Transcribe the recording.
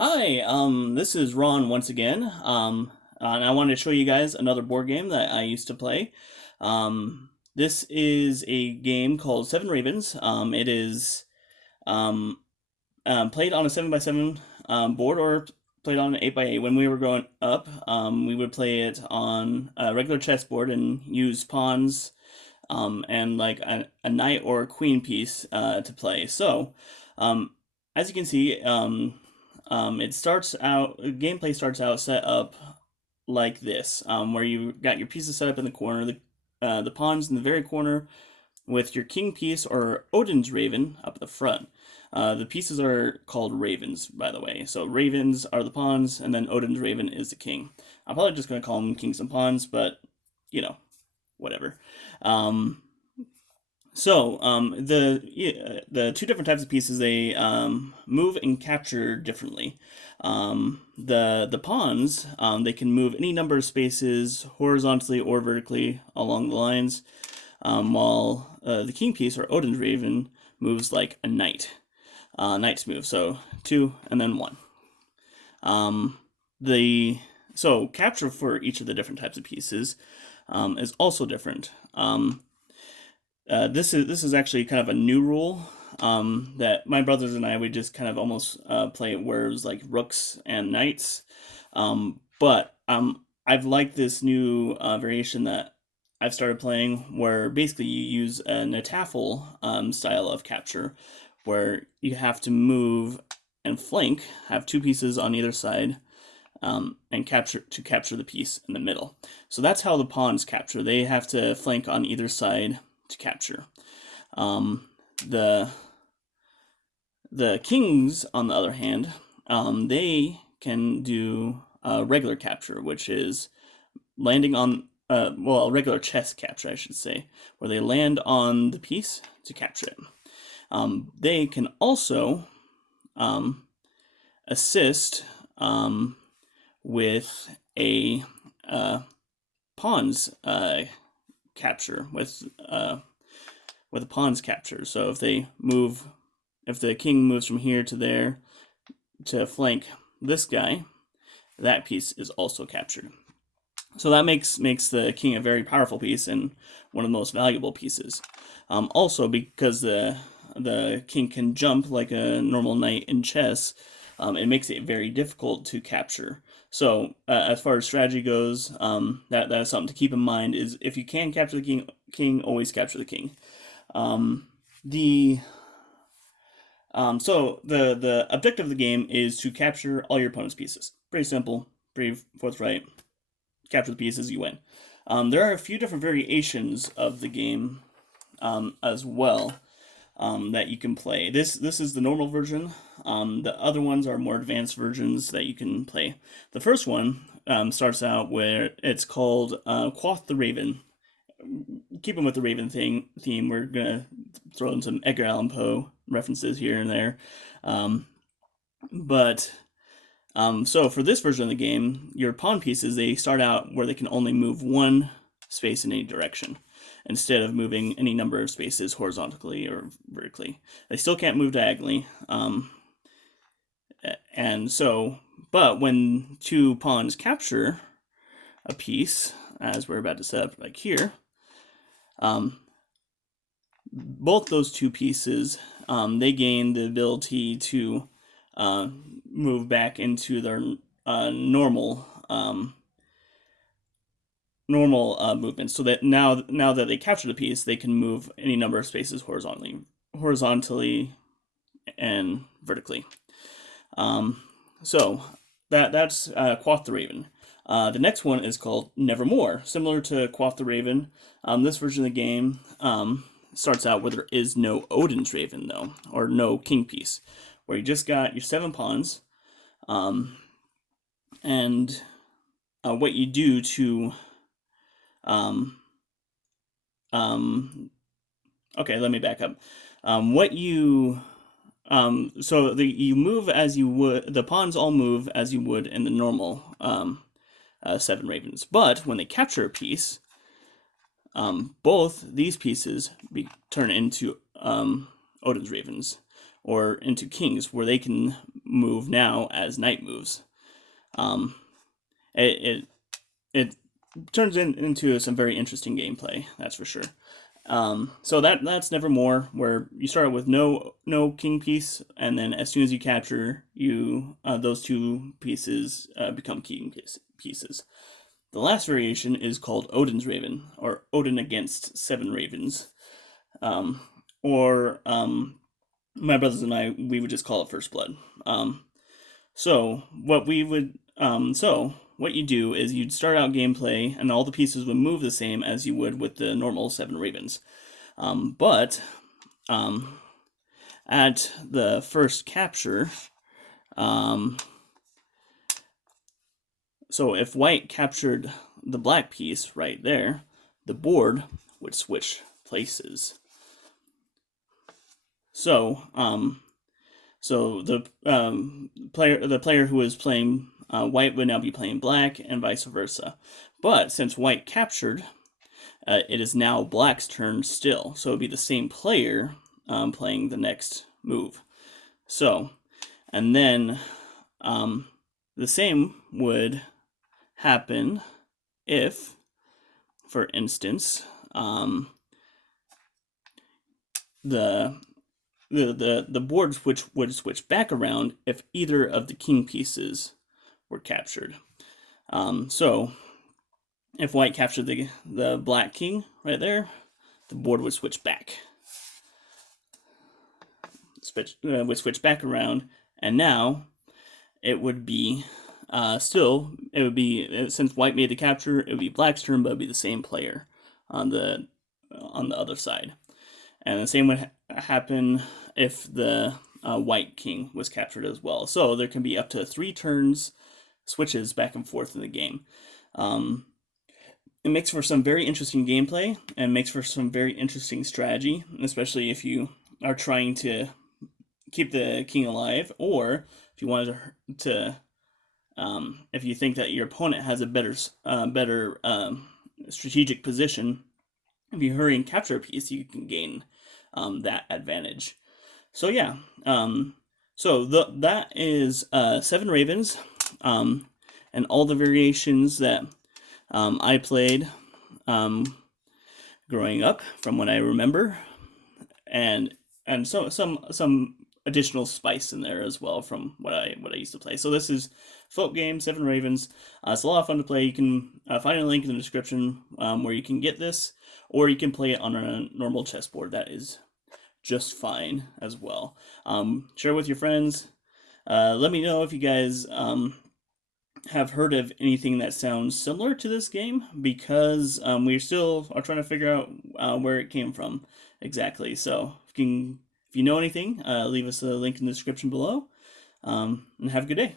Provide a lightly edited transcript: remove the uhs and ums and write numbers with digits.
Hi, this is Ron once again, and I wanted to show you guys another board game that I used to play. This is a game called Seven Ravens. It is um, played on a 7x7 board or played on an 8x8. When we were growing up, we would play it on a regular chessboard and use pawns and like a knight or a queen piece to play. So, um, as you can see, gameplay starts out set up like this, where you got your pieces set up in the corner, the pawns in the very corner, with your king piece or Odin's raven up at the front. The pieces are called ravens, by the way. So ravens are the pawns, and then Odin's raven is the king. I'm probably just going to call them kings and pawns, but you know, whatever. Um, the two different types of pieces they move and capture differently. The pawns they can move any number of spaces horizontally or vertically along the lines, while the king piece or Odin's raven moves like a knight. Knights move so two and then one. The so capture for each of the different types of pieces is also different. This is actually kind of a new rule that my brothers and I would just kind of almost play it where it was like rooks and knights. But I've liked this new variation that I've started playing where basically you use an ataffel style of capture where you have to move and flank, have two pieces on either side, and capture the piece in the middle. So that's how the pawns capture. They have to flank on either side to capture. Um, the the kings, on the other hand, they can do regular capture, which is landing on a regular chess capture, I should say, where they land on the piece to capture it. They can also um, assist with a pawns capture with a pawns capture. So if the king moves from here to there to flank this guy, that piece is also captured. So that makes the king a very powerful piece and one of the most valuable pieces. Also, because the king can jump like a normal knight in chess, it makes it very difficult to capture. So as far as strategy goes, that is something to keep in mind. Is if you can capture the king, always capture the king. The So the objective of the game is to capture all your opponent's pieces. Pretty simple, pretty forthright. Capture the pieces, you win. There are a few different variations of the game as well that you can play. This is the normal version. The other ones are more advanced versions that you can play. The first one starts out where it's called Quoth the Raven. Keeping with the Raven theme, we're gonna throw in some Edgar Allan Poe references here and there. But so for this version of the game, your pawn pieces they start out where they can only move one space in any direction, instead of moving any number of spaces horizontally or vertically. They still can't move diagonally. And so, but when two pawns capture a piece, as we're about to set up like here, both those two pieces, they gain the ability to move back into their normal movement. So that now that they capture the piece, they can move any number of spaces horizontally and vertically. So that's Quoth the Raven. The next one is called Nevermore, similar to Quoth the Raven. This version of the game starts out where there is no Odin's Raven, though, or no king piece, where you just got your seven pawns, and what you do to um, okay, let me back up. What you so you move as you would. The pawns all move as you would in the normal seven ravens. But when they capture a piece, both these pieces turn into Odin's ravens, or into kings, where they can move now as knight moves. Um, it it turns into some very interesting gameplay, that's for sure. So that's Nevermore, where you start with no king piece, and then as soon as you capture, you those two pieces become king pieces. The last variation is called Odin's Raven, or Odin against 7 ravens, um, or my brothers and I, we would just call it First Blood. So what you do is you'd start out gameplay, and all the pieces would move the same as you would with the normal 7 ravens. But at the first capture, so if white captured the black piece right there, the board would switch places. So the player who is playing white would now be playing black, and vice versa. But since white captured, it is now black's turn still. So it would be the same player playing the next move. So, and then the same would happen if, for instance, the boards which would switch back around if either of the king pieces were captured. So if white captured the black king right there, the board would switch back. Would switch back around, and now it would be since white made the capture, it would be black's turn, but it would be the same player on the other side. And the same would happen if the white king was captured as well. So there can be up to 3 turns switches back and forth in the game. It makes for some very interesting gameplay, and makes for some very interesting strategy, especially if you are trying to keep the king alive, or if you wanted to if you think that your opponent has a better strategic position, if you hurry and capture a piece, you can gain that advantage. So yeah, that is 7 ravens, and all the variations that I played growing up from what I remember, and some additional spice in there as well from what I used to play. So this is folk game 7 ravens. It's a lot of fun to play. You can find a link in the description where you can get this, or you can play it on a normal chessboard. That is just fine as well. Share with your friends. Let me know if you guys have heard of anything that sounds similar to this game, because we still are trying to figure out where it came from exactly. So if you know anything, leave us a link in the description below, and have a good day.